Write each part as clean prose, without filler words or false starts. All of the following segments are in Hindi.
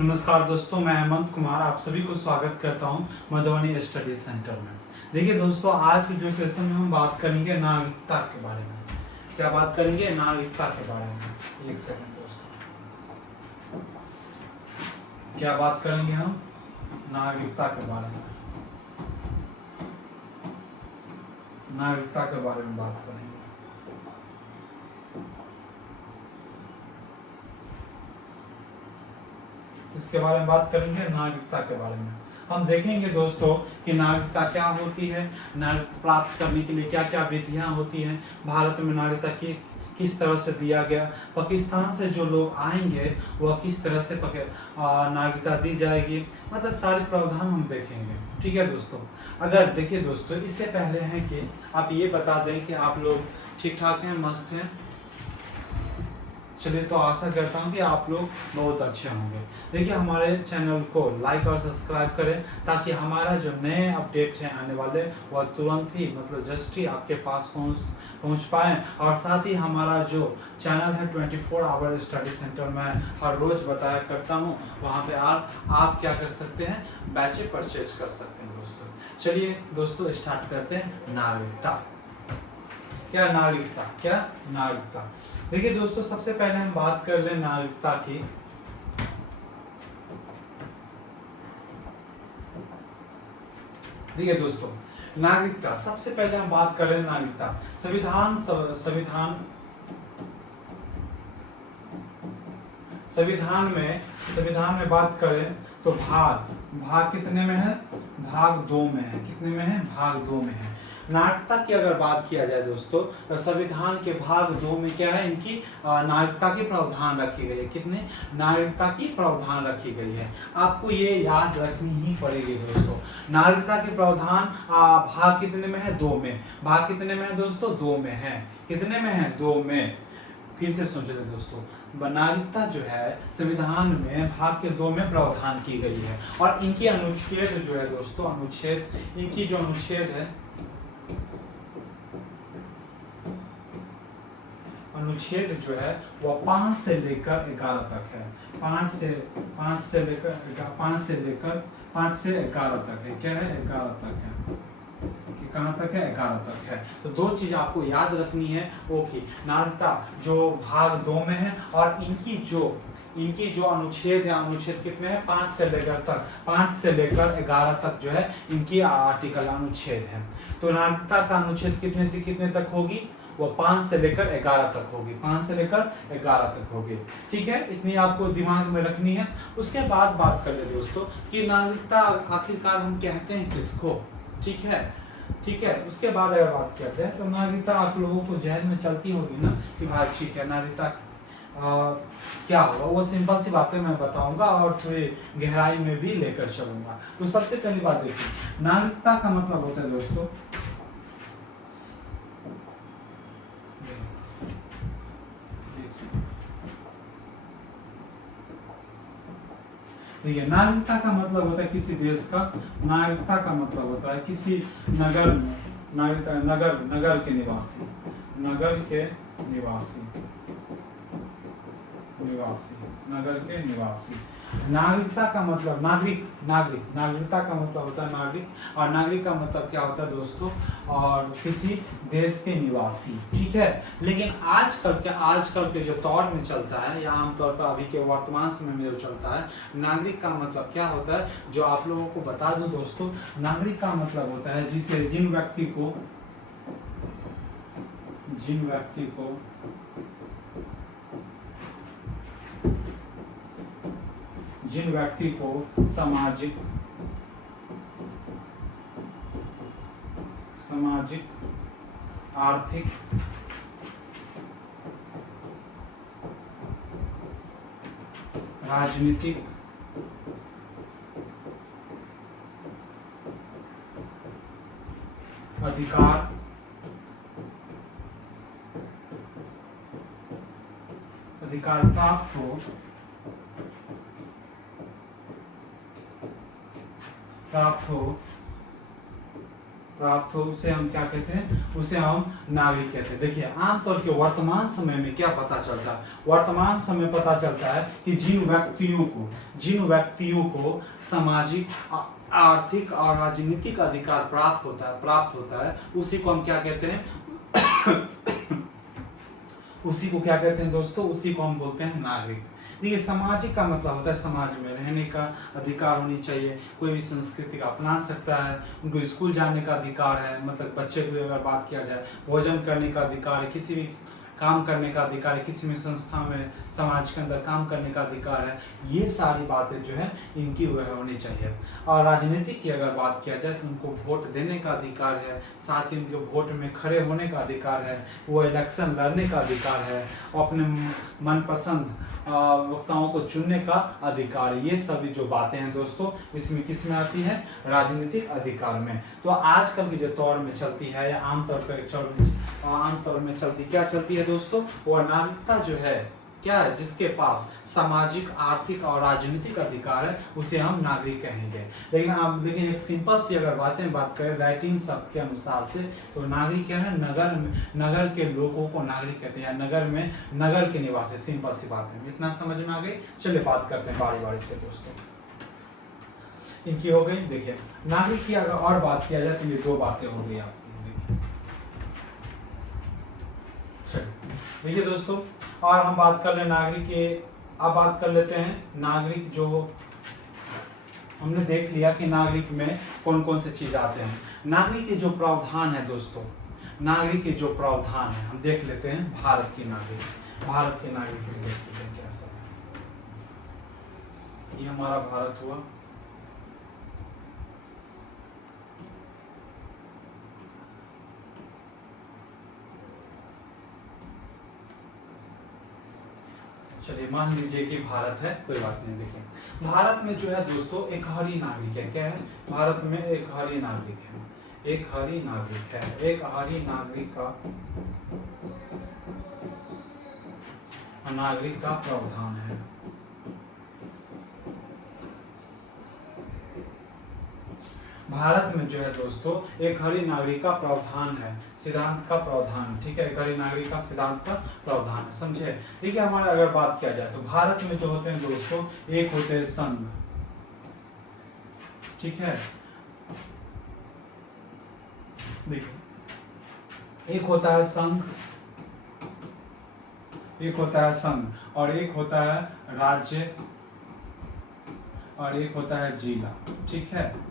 नमस्कार दोस्तों, मैं हेमंत कुमार आप सभी को स्वागत करता हूं मधुबनी स्टडी सेंटर में। देखिए दोस्तों, आज की जो सेशन में हम बात करेंगे नागरिकता के बारे में। क्या बात करेंगे? नागरिकता के बारे में। एक सेकंड दोस्तों, क्या बात करेंगे हम? नागरिकता के बारे में। नागरिकता के बारे में बात करेंगे। इसके बारे में बात करेंगे, नागरिकता के बारे में। हम देखेंगे दोस्तों कि नागरिकता क्या होती है, नागरिकता प्राप्त करने के लिए क्या क्या विधियां होती हैं, भारत में नागरिकता की किस तरह से दिया गया, पाकिस्तान से जो लोग आएंगे वह किस तरह से नागरिकता दी जाएगी, मतलब सारे प्रावधान हम देखेंगे। ठीक है दोस्तों। अगर देखिए दोस्तों, इससे पहले है कि आप ये बता दें कि आप लोग ठीक ठाक हैं, मस्त हैं। चलिए, तो आशा करता हूँ कि आप लोग बहुत अच्छे होंगे। देखिए, हमारे चैनल को लाइक और सब्सक्राइब करें ताकि हमारा जो नए अपडेट है आने वाले वह तुरंत ही, मतलब जस्ट ही आपके पास पहुँच पाएँ। और साथ ही हमारा जो चैनल है 24 आवर स्टडी सेंटर में हर रोज़ बताया करता हूँ, वहाँ पे आप क्या कर सकते हैं, बैचें परचेज कर सकते हैं दोस्तों। चलिए दोस्तों, स्टार्ट करते हैं। नागरिकता क्या? नागरिकता। देखिए दोस्तों, सबसे पहले हम बात कर लें नागरिकता की। देखिए दोस्तों, नागरिकता, सबसे पहले हम बात कर रहे हैं नागरिकता। संविधान में बात करें तो भाग कितने में है? भाग 2 में है। कितने में है? भाग 2 में है। नागरिकता की अगर बात किया जाए दोस्तों, तो संविधान के भाग 2 में क्या है, इनकी नागरिकता की प्रावधान रखी गई है। कितने? नागरिकता की प्रावधान रखी गई है। आपको ये याद रखनी ही पड़ेगी दोस्तों। नागरिकता के प्रावधान भाग कितने में है? 2 में। भाग कितने में है दोस्तों? 2 में है। कितने में है? 2 में। फिर से सोच रहे दोस्तों, नागरिकता जो है संविधान में भाग के 2 में प्रावधान की गई है। और इनकी अनुच्छेद जो है दोस्तों, इनकी जो अनुच्छेद है, अनुच्छेद जो है वह 5 से लेकर 11 तक है। 5 से लेकर 11 तक है। क्या है? 11 तक है। कहाँ तक है? 11 तक है। तो 2 चीज आपको याद रखनी है वो कि नागरिकता जो भाग 2 में है, और इनकी जो अनुच्छेद है, अनुच्छेद कितने हैं? 5 से लेकर 11 तक जो है इनकी आर्टिकल अनुच्छेद है। तो नागरिकता का अनुच्छेद कितने से कितने तक होगी? वो 5 से लेकर 11 तक होगी। 5 से लेकर 11 तक होगी। ठीक है, इतनी आपको दिमाग में रखनी है। उसके बाद बात कर ले दोस्तों कि नागरिकता आखिरकार हम कहते हैं किसको। ठीक है। उसके बाद अगर बात करते हैं तो नागरिकता आप लोगों को जहन में चलती होगी ना कि भाई ठीक है, नागरिकता क्या होगा, वो सिंपल सी बातें मैं बताऊंगा और थोड़ी गहराई में भी लेकर चलूंगा। तो सबसे पहली बात देखिए, नागरिकता का मतलब होता है दोस्तों, देखिए, नागरिकता का मतलब होता है किसी देश का। नागरिकता का मतलब होता है किसी नगर में नगर के निवासी। नागरिकता का मतलब नागरिकता का मतलब होता है नागरिक, और नागरिक का मतलब क्या होता है दोस्तों, और किसी देश के निवासी। ठीक है। लेकिन आजकल के जो दौर में चलता है, या आमतौर पर अभी के वर्तमान समय में जो चलता है, नागरिक का मतलब क्या होता है, जो आप लोगों को बता दूं दोस्तों, नागरिक का मतलब होता है जिन व्यक्ति को सामाजिक, आर्थिक, राजनीतिक, अधिकार प्राप्त हो प्राप्त हो उसे हम क्या कहते हैं, उसे हम नागरिक कहते हैं। देखिए आमतौर के वर्तमान समय में क्या पता चलता है, वर्तमान समय पता चलता है कि जिन व्यक्तियों को सामाजिक, आर्थिक और राजनीतिक अधिकार प्राप्त होता है उसी को हम क्या कहते हैं उसी को क्या कहते हैं दोस्तों, उसी को हम बोलते हैं नागरिक। देखिए सामाजिक का मतलब होता है समाज में रहने का अधिकार होनी चाहिए, कोई भी संस्कृति का अपना सकता है, उनको स्कूल जाने का अधिकार है, मतलब बच्चे को अगर बात किया जाए भोजन करने का अधिकार है, किसी भी काम करने का अधिकार है, किसी भी संस्था में समाज के अंदर काम करने का अधिकार है। ये सारी बातें जो है इनकी वह होनी चाहिए। और राजनीति की अगर बात किया जाए तो उनको वोट देने का अधिकार है, साथ ही उनके वोट में खड़े होने का अधिकार है, वो इलेक्शन लड़ने का अधिकार है, अपने मनपसंद वक्ताओं को चुनने का अधिकार। ये सभी जो बातें हैं दोस्तों इसमें किस में आती है, राजनीतिक अधिकार में। तो आजकल की जो दौर में चलती है या आमतौर में चलती क्या चलती है दोस्तों, वो नागरिकता जो है क्या है, जिसके पास सामाजिक, आर्थिक और राजनीतिक अधिकार है उसे हम नागरिक कहेंगे। लेकिन एक सिंपल सी अगर बात करें लैटिन शब्द के अनुसार से, तो नागरिक क्या है, नगर के लोगों को नागरिक कहते हैं, नगर के निवासी। सिंपल सी बात है, इतना समझ में आ गई। चलिए बात करते हैं बारी से दोस्तों, इनकी हो गई। देखिए नागरिक की अगर और बात किया जाए तो ये दो बातें हो गई आपकी। देखिए दोस्तों, और हम बात कर ले नागरिक के, अब बात कर लेते हैं नागरिक। जो हमने देख लिया कि नागरिक में कौन कौन से चीज आते हैं। नागरिक के जो प्रावधान है दोस्तों, नागरिक के जो प्रावधान है हम देख लेते हैं। भारत के नागरिक देख लेते हैं कैसा, ये हमारा भारत हुआ। चलिए मान लीजिए कि भारत है, कोई बात नहीं। देखिए भारत में जो है दोस्तों एक हरी नागरिक है। क्या है, भारत में एक हरी नागरिक है, एक हरी नागरिक का प्रावधान है। भारत में जो है दोस्तों एक हरी नागरिक का प्रावधान है, सिद्धांत का प्रावधान। ठीक है, एक हरी नागरिक का सिद्धांत का प्रावधान है, समझे। देखिए हमारे अगर बात किया जाए तो भारत में जो होते हैं दोस्तों, एक होते हैं संघ, ठीक है। देखिए एक होता है संघ, और एक होता है राज्य, और एक होता है जिला। ठीक है,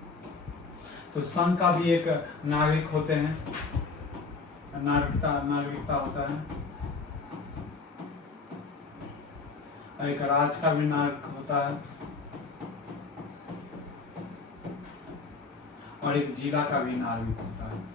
तो संघ का भी एक नागरिक होते हैं, नागरिकता होता है, एक राज्य का भी नागरिक होता है, और एक जिला का भी नागरिक होता है।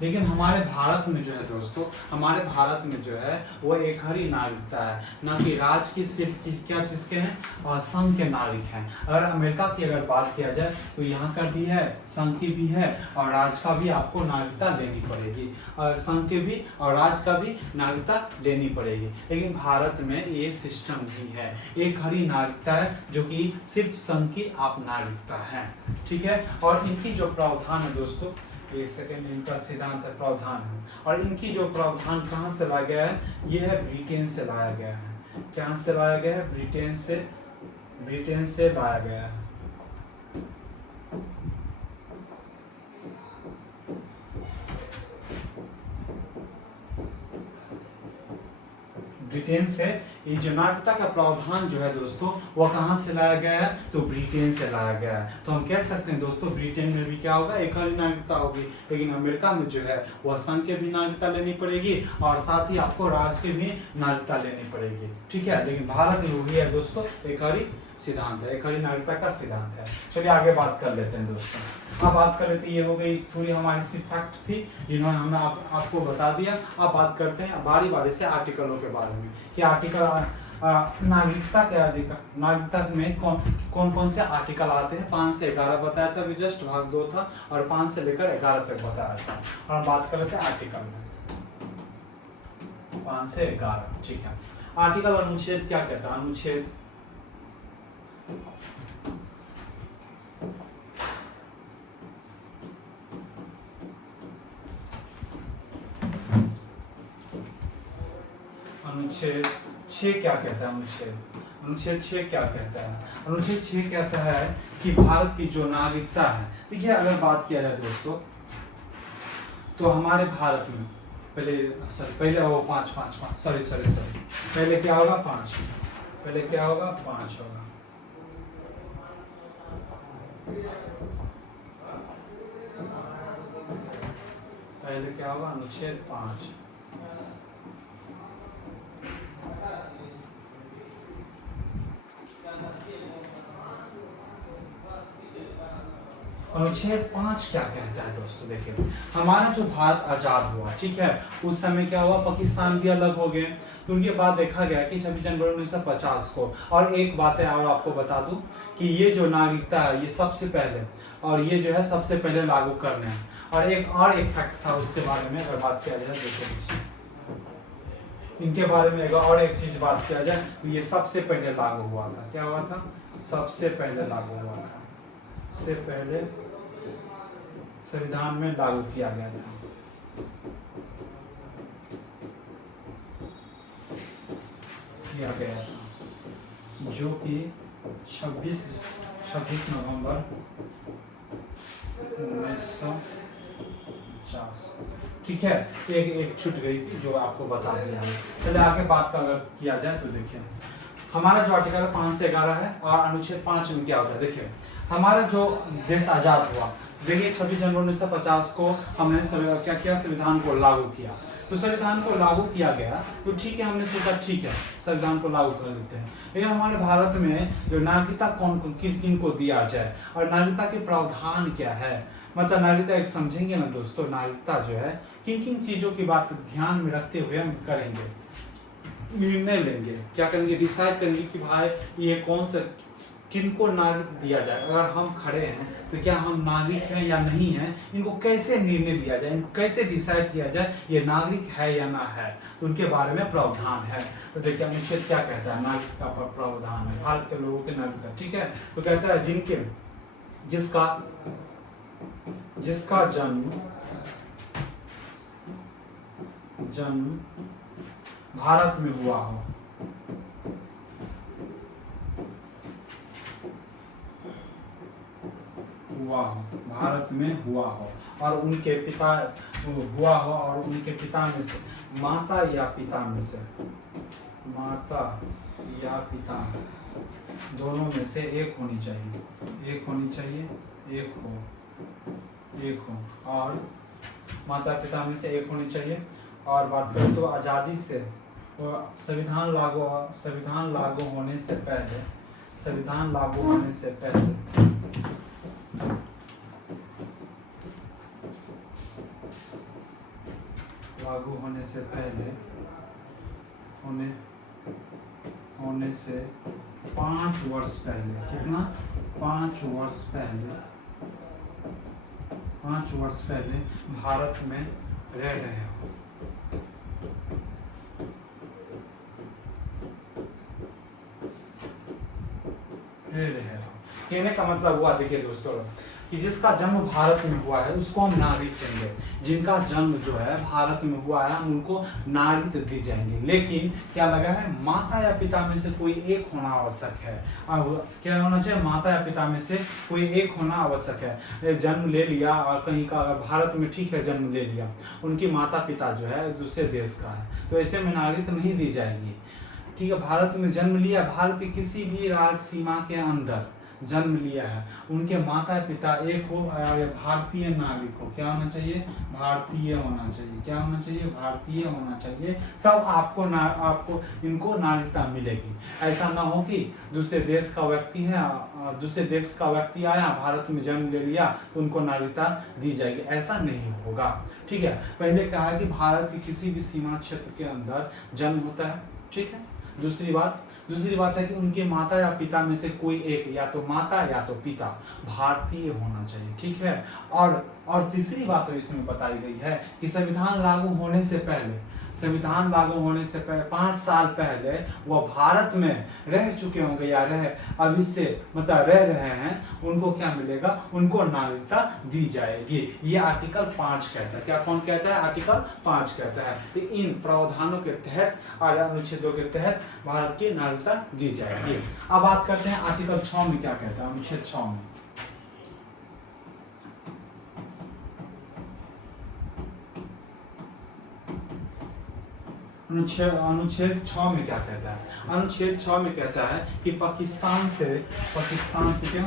लेकिन हमारे भारत में जो है दोस्तों, हमारे भारत में जो है वो एक हरी नागरिकता है, ना कि राज्य की सिर्फ क्या जिसके हैं, और संघ के नागरिक हैं। अगर अमेरिका की अगर बात किया जाए तो यहाँ का भी है, संघ की भी है, और राज्य का भी आपको नागरिकता लेनी पड़ेगी, और संघ के भी और राज्य का भी नागरिकता लेनी पड़ेगी। लेकिन भारत में ये सिस्टम नहीं है, एक हरी नागरिकता है जो कि सिर्फ संघ की आप नागरिकता है। ठीक है, और इनकी जो प्रावधान है दोस्तों, एक सेकेंड, इनका सिद्धांत है, प्रावधान है, और इनकी जो प्रावधान कहाँ से लाया गया है, ये है ब्रिटेन से लाया गया है। कहाँ से लाया गया है, ब्रिटेन से लाया गया है। ब्रिटेन से ये जो नागरिकता का प्रावधान जो है दोस्तों वो कहाँ से लाया गया है, तो ब्रिटेन से लाया गया है। तो हम कह सकते हैं दोस्तों ब्रिटेन में भी क्या होगा, एक हरी नागरिकता होगी। लेकिन अमेरिका में जो है वह संघ के भी नागरिकता लेनी पड़ेगी, और साथ ही आपको राज्य के भी नागरिकता लेनी पड़ेगी। ठीक है, लेकिन भारत में वही है दोस्तों, एक हरी सिद्धांत है, एक हरी नागरिकता का सिद्धांत है। चलिए आगे बात कर लेते हैं दोस्तों। अब बात कर लेते हैं, ये हो गई थोड़ी हमारी सी फैक्ट थी जिन्होंने हमने आपको बता दिया। अब बात करते हैं बारी से आर्टिकलों के बारे में कि आर्टिकल नागरिकता के अधिकार, नागरिकता में कौन से आर्टिकल आते हैं। 5 से 11 बताया था, अभी जस्ट भाग 2 था, और 5 से लेकर 11 तक बताया था। और हम बात कर लेते हैं आर्टिकल में 5 से 11। ठीक है, आर्टिकल अनुच्छेद क्या कहता है, अनुच्छेद अनुच्छेद 6 क्या कहता है? अनुच्छेद 6 क्या कहता है? अनुच्छेद 6 कहता है कि भारत की जो नागरिकता है, देखिए अगर बात किया जाए दोस्तों, तो हमारे भारत में पहले वो 5 सॉरी पहले क्या होगा? 5 पहले क्या होगा? 5 होगा। पहले क्या होगा? अनुच्छेद 5। अनुच्छेद 5 क्या कहता है दोस्तों? देखिए हमारा जो भारत आजाद हुआ, ठीक है, उस समय क्या हुआ? पाकिस्तान भी अलग हो गए। तो उनके बाद देखा गया कि 26 जनवरी 1950 को, और एक बात है और आपको बता दूं कि ये जो नागरिकता है ये सबसे पहले, और ये जो है सबसे पहले लागू करने हैं। और एक फैक्ट था उसके बारे में अगर बात किया जाए, देखिए इनके बारे में और एक चीज बात किया जाए तो ये सबसे पहले लागू हुआ था। क्या हुआ था? सबसे पहले लागू हुआ था, सबसे पहले संविधान में लागू किया गया था। किया गया था जो कि 26 नवंबर 1950, ठीक है। एक छूट गई थी जो आपको बता दिया है। चलिए आगे बात का अगर किया जाए तो देखिए हमारा जो आर्टिकल 5 से 11 है और अनुच्छेद 5 में क्या होता है। देखिए हमारा जो देश आजाद हुआ, देखिए 26 जनवरी 1950 को हमने क्या किया? संविधान को लागू किया। तो संविधान को लागू किया गया तो ठीक है, हमने सोचा ठीक है संविधान को लागू कर देते हैं। लेकिन हमारे भारत में जो नागरिकता किन को दिया जाए और नागरिकता के प्रावधान क्या है, मतलब नागरिकता एक समझेंगे ना दोस्तों, नागरिकता जो है किन किन चीजों की बात ध्यान में रखते हुए हम करेंगे, निर्णय लेंगे, क्या करेंगे, डिसाइड करेंगे कि भाई ये कौन सा किनको नागरिक दिया जाए। अगर हम खड़े हैं तो क्या हम नागरिक हैं या नहीं हैं, इनको कैसे निर्णय लिया जाए, इनको कैसे डिसाइड किया जाए ये नागरिक है या ना है, तो उनके बारे में प्रावधान है। तो देखिए अनुच्छेद क्या कहता है? नागरिक का प्रावधान है, भारत के लोगों के नागरिकता, ठीक है। तो कहता है जिसका जन्म भारत में हुआ हो, भारत में हुआ हो और उनके पिता हुआ हो और उनके पिता में से माता या पिता दोनों में से एक होनी चाहिए, एक हो और माता पिता में से एक होनी चाहिए। और बात करें तो आज़ादी से संविधान लागू होने से पहले होने से 5 वर्ष पहले, कितना? 5 वर्ष पहले भारत में रह रहे हो। कहने का मतलब हुआ, देखिए दोस्तों, कि जिसका जन्म भारत में हुआ है उसको हम नागरिक कहेंगे। जिनका जन्म जो है भारत में हुआ है हम उनको नागरिक दी जाएंगे। लेकिन क्या लगा है? माता या पिता में से कोई एक होना आवश्यक है। अब क्या होना चाहिए? माता या पिता में से कोई एक होना आवश्यक है। जन्म ले लिया और कहीं का भारत में, ठीक है, जन्म ले लिया, उनकी माता पिता जो है दूसरे देश का है, तो ऐसे में नागरिक नहीं दी जाएगी, ठीक है। भारत में जन्म लिया, भारत के किसी भी राज्य सीमा के अंदर जन्म लिया है, उनके माता पिता एक हो, भारतीय नागरिक हो। क्या होना चाहिए? भारतीय होना चाहिए। क्या होना चाहिए? भारतीय होना चाहिए। तब आपको इनको नागरिकता मिलेगी। ऐसा ना हो कि दूसरे देश का व्यक्ति है, दूसरे देश का व्यक्ति आया, भारत में जन्म ले लिया तो उनको नागरिकता दी जाएगी, ऐसा नहीं होगा, ठीक है। पहले कहा कि भारत के किसी भी सीमा क्षेत्र के अंदर जन्म होता है, ठीक है। दूसरी बात है कि उनके माता या पिता में से कोई एक, या तो माता या तो पिता, भारतीय होना चाहिए, ठीक है। और तीसरी बात तो इसमें बताई गई है कि संविधान लागू होने से पहले संविधान लागू होने से पहले 5 साल पहले वो भारत में रह चुके होंगे या अब इससे मतलब रह रहे हैं, उनको क्या मिलेगा, उनको नागरिकता दी जाएगी। ये आर्टिकल 5 कहता है। क्या कौन कहता है? आर्टिकल 5 कहता है। तो इन प्रावधानों के तहत और अनुच्छेदों के तहत भारत की नागरिकता दी जाएगी। अब बात करते हैं आर्टिकल 6 में क्या कहता है। अनुच्छेद 6 में अनुच्छेद 6 में क्या कहता है? अनुच्छेद 6 में कहता है कि पाकिस्तान से क्या,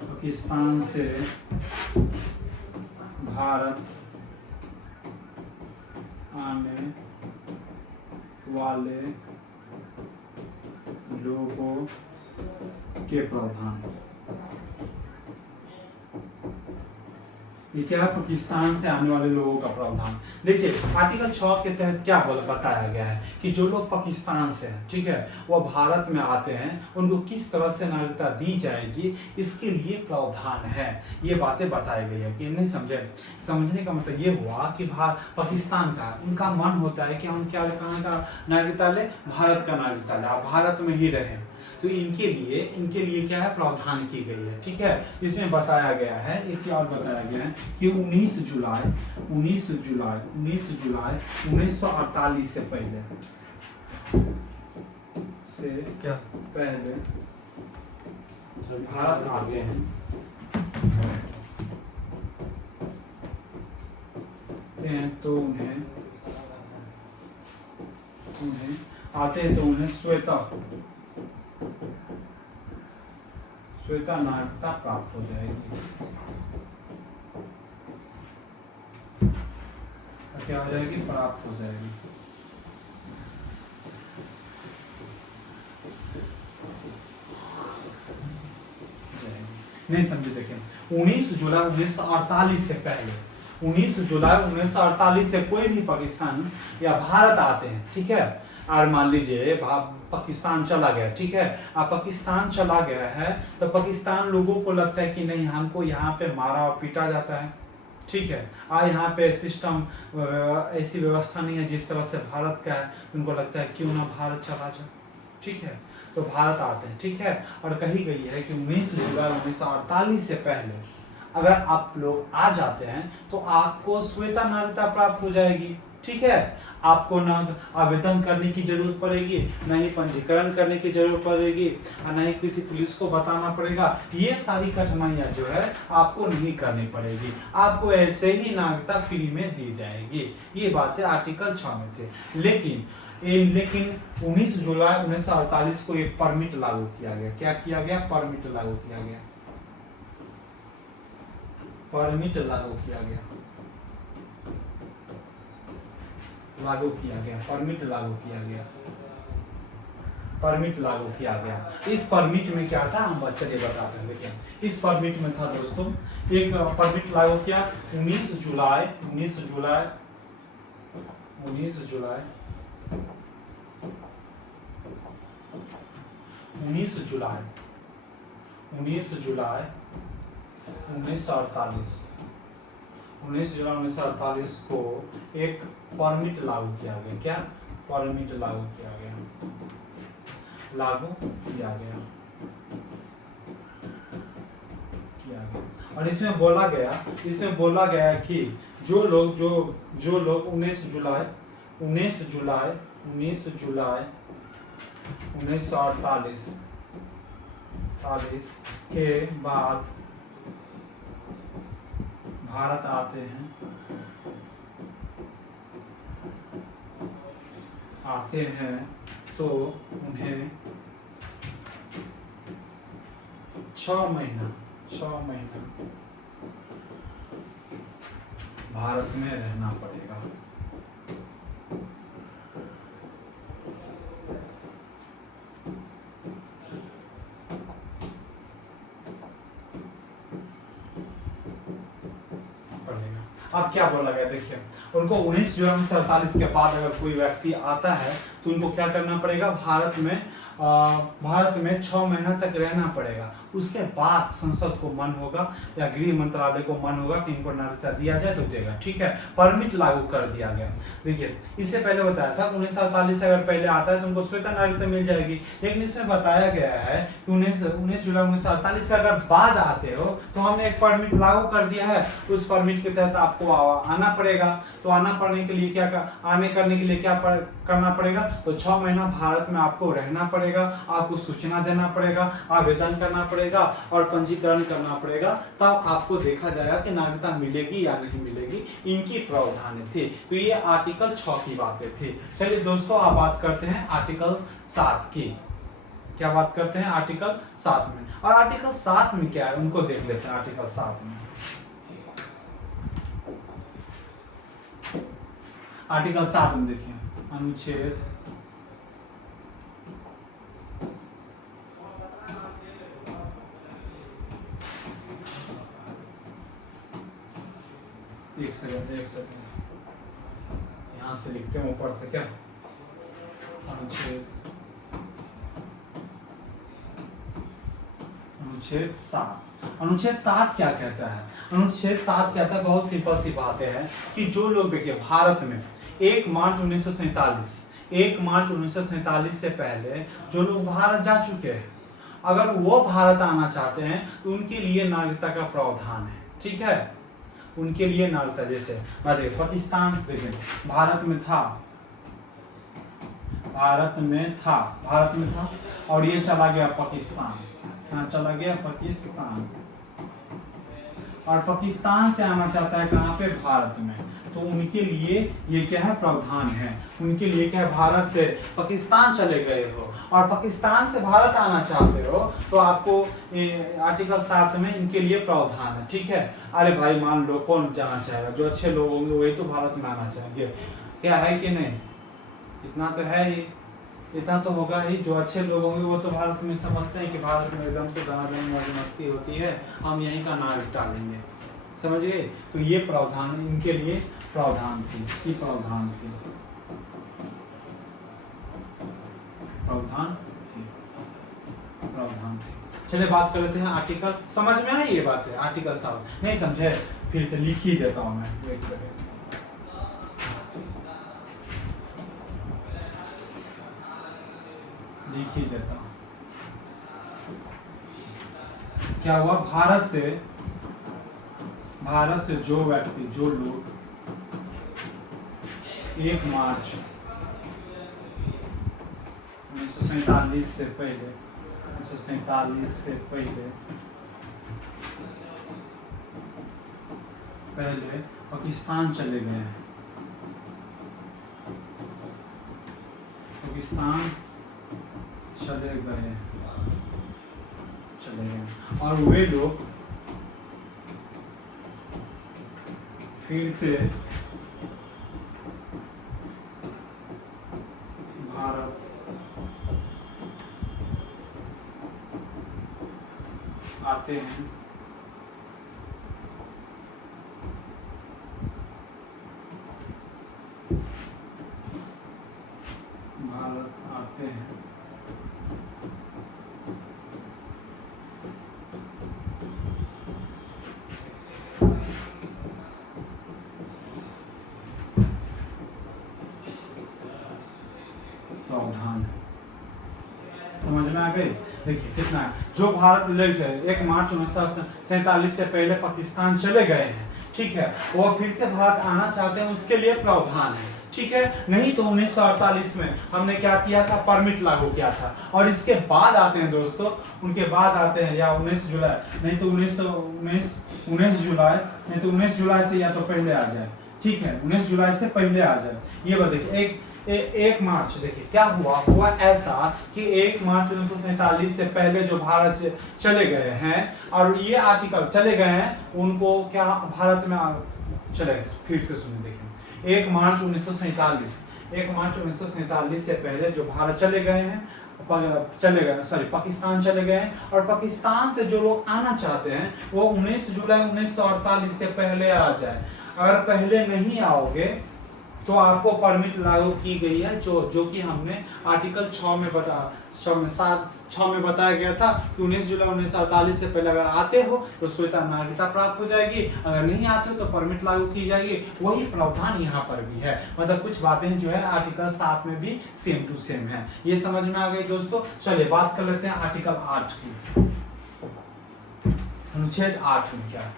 पाकिस्तान से भारत आने वाले लोगों के प्रावधान, ये क्या है? पाकिस्तान से आने वाले लोगों का प्रावधान। देखिए आर्टिकल 6 के तहत क्या बताया गया है कि जो लोग पाकिस्तान से हैं, ठीक है, वो भारत में आते हैं, उनको किस तरह से नागरिकता दी जाएगी, इसके लिए प्रावधान है। ये बातें बताई गई है कि नहीं समझे? समझने का मतलब ये हुआ कि पाकिस्तान का उनका मन होता है कि हम क्या कहाँ का नागरिकता ले, भारत का नागरिकता ले, आप भारत में ही रहें। तो इनके लिए क्या है? प्रावधान की गई है, ठीक है। इसमें बताया गया है, एक और बताया गया है कि 19 जुलाई 1948 से पहले क्या पहले भारत आते हैं तो उन्हें श्वेता नागरिकता प्राप्त हो जाएगी। क्या हो जाएगी? प्राप्त हो जाएगी। नहीं समझे? देखिए 19 जुलाई 1948 से पहले, 19 जुलाई 1948 से कोई भी पाकिस्तान या भारत आते हैं, ठीक है, और मान लीजिए पाकिस्तान चला गया, ठीक है, अब पाकिस्तान चला गया है तो पाकिस्तान लोगों को लगता है कि नहीं, हमको यहाँ पे मारा और पीटा जाता है, ठीक है, यहाँ पे सिस्टम ऐसी व्यवस्था नहीं है जिस तरह से भारत का है। उनको लगता है क्यों ना भारत चला जाए, ठीक है, तो भारत आते हैं, ठीक है। और कही गई है कि 19 जुलाई 1948 से पहले अगर आप लोग आ जाते हैं तो आपको श्वेता नागरिकता प्राप्त हो जाएगी, ठीक है। आपको ना आवेदन करने की जरूरत पड़ेगी, ना ही पंजीकरण करने की जरूरत पड़ेगी, और ना ही किसी पुलिस को बताना पड़ेगा। ये सारी कठिनाइयां जो है आपको नहीं करनी पड़ेगी, आपको ऐसे ही नागरिकता फ्री में दी जाएगी। ये बातें आर्टिकल 6 में थे। लेकिन 19 जुलाई 1948 को एक परमिट लागू किया गया। क्या किया गया? परमिट लागू किया गया। परमिट लागू किया गया। परमिट लागू किया गया। इस परमिट में क्या था, हम चलिए बताते हैं। देखिए इस परमिट में था दोस्तों, एक परमिट लागू किया 19 जुलाई 1948 को एक परमिट लागू किया गया। क्या? परमिट लागू किया गया। और इसमें बोला गया कि जो लोग 19 जुलाई 1948 के बाद भारत आते हैं तो उन्हें 6 महीना भारत में रहना पड़ेगा। अब क्या बोला गया? देखिए उनको 19 जुलाई 1948 के बाद अगर कोई व्यक्ति आता है तो उनको क्या करना पड़ेगा? भारत में भारत में 6 महीना तक रहना पड़ेगा। उसके बाद संसद को मन होगा या गृह मंत्रालय को मन होगा कि इनको नागरिकता दिया जाए तो देगा, ठीक है। परमिट लागू कर दिया गया। देखिए इससे पहले बताया था 1948 से अगर पहले आता है तो उनको स्वतः नागरिकता मिल जाएगी, लेकिन इसमें बताया गया है कि 19 जुलाई 1948 से अगर बाद आते हो तो हमने एक परमिट लागू कर दिया है, उस परमिट के तहत आपको आना पड़ेगा। तो आना पड़ने के लिए क्या करना पड़ेगा, तो 6 महीना भारत में आपको रहना पड़ेगा, आपको सूचना देना पड़ेगा, आवेदन करना पड़ेगा और पंजीकरण करना पड़ेगा, तब आपको देखा जाएगा कि नागरिकता मिलेगी या नहीं मिलेगी। इनकी प्रावधान थे। तो ये आर्टिकल 6 की बातें थी। चलिए दोस्तों आप बात करते हैं आर्टिकल 7 की। क्या बात करते हैं आर्टिकल 7 में, और आर्टिकल 7 में क्या है उनको देख लेते हैं। आर्टिकल 7 में, आर्टिकल 7 में देखिए अनुच्छेद एक सेकंड यहां से लिखते हैं ऊपर से, क्या अनुच्छेद 7। अनुच्छेद 7 क्या कहता है? अनुच्छेद 7 कहता है, बहुत सिंपल सी बातें हैं कि जो लोग देखिए भारत में 1 मार्च 1947 से पहले जो लोग भारत जा चुके हैं, अगर वो भारत आना चाहते हैं तो उनके लिए नागरिकता का प्रावधान है, ठीक है। उनके लिए नागरिकता, जैसे पाकिस्तान से देखें, भारत में था और ये चला गया पाकिस्तान, कहाँ चला गया? पाकिस्तान। और पाकिस्तान से आना चाहता है कहाँ पे? भारत में। तो उनके लिए ये क्या है? प्रावधान है। उनके लिए क्या है? भारत से पाकिस्तान चले गए हो और पाकिस्तान से भारत आना चाहते हो तो आपको आर्टिकल 7 में इनके लिए प्रावधान है, ठीक है। अरे भाई मान लो कौन जाना चाहेगा? जो अच्छे लोग होंगे वही तो भारत में आना चाहेंगे, क्या है कि नहीं? इतना तो है ही, इतना तो होगा ही। जो अच्छे लोग होंगे वो तो भारत में समझते हैं कि भारत में एकदम से दनादन मौज मस्ती होती है, हम यहीं का नागरिकता लेंगे, समझ गए। तो ये प्रावधान इनके लिए प्रावधान थी, प्रावधान थी। चलिए बात कर लेते हैं आर्टिकल, समझ में आई ये बात है? आर्टिकल 7 नहीं समझे फिर से लिख ही देता हूं मैं, एक सेकंड। लिख ही देता हूं। क्या हुआ? भारत से जो व्यक्ति, जो लोग 1 मार्च 1947 से पहले पाकिस्तान चले गए हैं, और वे लोग फिर से भारत आते हैं, प्रावधान है। समझ में आ गई? देखिए कितना है। जो भारत ले जाए 1 मार्च 1947 से पहले पाकिस्तान चले गए हैं, ठीक है, वो फिर से भारत आना चाहते हैं, उसके लिए प्रावधान है, ठीक है। नहीं तो 1948 में हमने क्या किया था? परमिट लागू किया था। और इसके बाद आते हैं दोस्तों, उनके बाद आते हैं या 19 जुलाई, नहीं तो 19 जुलाई से या तो पहले आ जाए, ठीक है, 19 जुलाई से पहले आ जाए। ये बात देखिए, 1 मार्च देखिए क्या हुआ ऐसा कि 1 मार्च 1947 से पहले जो भारत चले गए हैं और ये आर्टिकल चले गए हैं, उनको क्या भारत में चले गए? फिर से सुनिए, देखिए 1 मार्च 1947 से पहले जो भारत चले गए हैं, पाकिस्तान चले गए हैं, और पाकिस्तान से जो लोग आना चाहते हैं वो 19 जुलाई 1948 से पहले आ जाए। अगर पहले नहीं आओगे तो आपको परमिट लागू की गई है, जो कि हमने आर्टिकल 6 में 6 में बताया गया था कि 19 जुलाई 1948 से पहले अगर आते हो तो श्वेता नागरिकता प्राप्त हो जाएगी, अगर नहीं आते हो तो परमिट लागू की जाएगी। वही प्रावधान यहाँ पर भी है, मतलब कुछ बातें जो है आर्टिकल 7 में भी सेम टू सेम है। ये समझ में आ गई दोस्तों। चलिए बात कर लेते हैं आर्टिकल 8 की। अनुच्छेद 8 में क्या है?